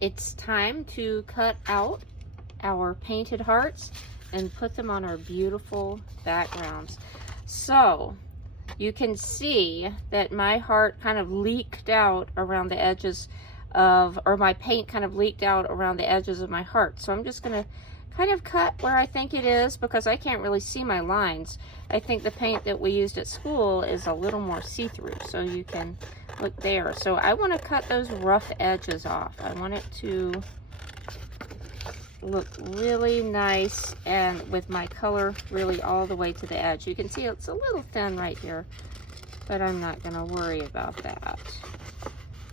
it's time to cut out our painted hearts and put them on our beautiful backgrounds. So you can see that my heart kind of leaked out around the edges of, or my paint kind of leaked out around the edges of my heart. So I'm just gonna kind of cut where I think it is, because I can't really see my lines. I think the paint that we used at school is a little more see-through, so you can look there. So I want to cut those rough edges off. I want it to look really nice and with my color really all the way to the edge. You can see it's a little thin right here, but I'm not going to worry about that.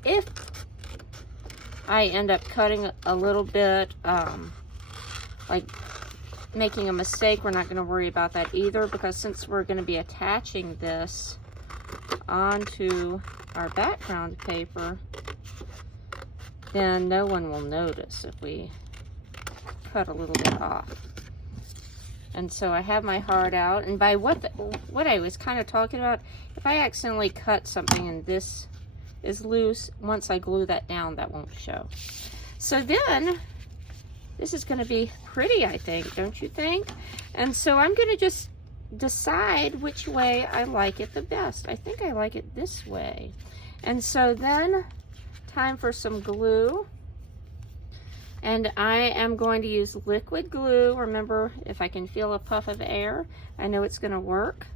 If I end up cutting a little bit, like making a mistake, we're not going to worry about that either, because since we're going to be attaching this onto our background paper, then no one will notice if we cut a little bit off. And so I have my heart out, and by what I was kind of talking about, if I accidentally cut something and this is loose, once I glue that down, that won't show. So then this is going to be pretty, I think, don't you think? And so I'm going to just decide which way I like it the best. I think I like it this way. And so then, time for some glue. And I am going to use liquid glue. Remember, if I can feel a puff of air, I know it's going to work.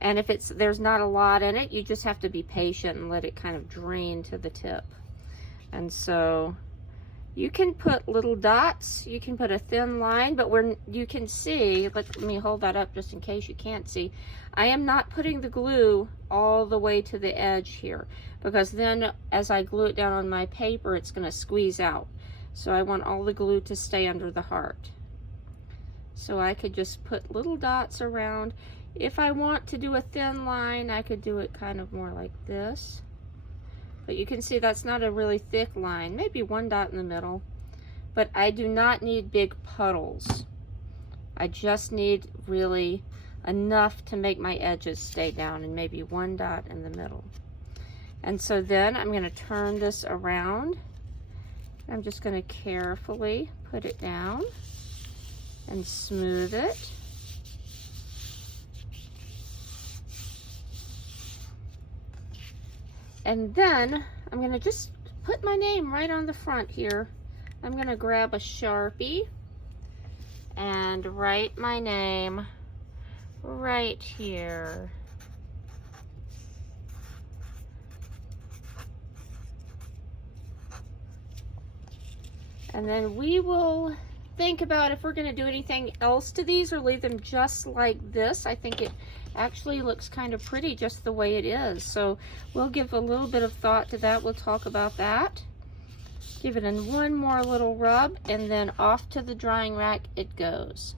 And if there's not a lot in it, you just have to be patient and let it kind of drain to the tip. And so you can put little dots, you can put a thin line, but where you can see, let me hold that up just in case you can't see, I am not putting the glue all the way to the edge here, because then as I glue it down on my paper, it's going to squeeze out. So I want all the glue to stay under the heart. So I could just put little dots around. If I want to do a thin line, I could do it kind of more like this. But you can see that's not a really thick line, maybe one dot in the middle. But I do not need big puddles. I just need really enough to make my edges stay down, and maybe one dot in the middle. And so then I'm going to turn this around. I'm just going to carefully put it down and smooth it. And then I'm going to just put my name right on the front here. I'm going to grab a Sharpie and write my name right here. And then we will think about if we're going to do anything else to these or leave them just like this. I think it actually looks kind of pretty just the way it is. So we'll give a little bit of thought to that. We'll talk about that. Give it in one more little rub, and then off to the drying rack it goes.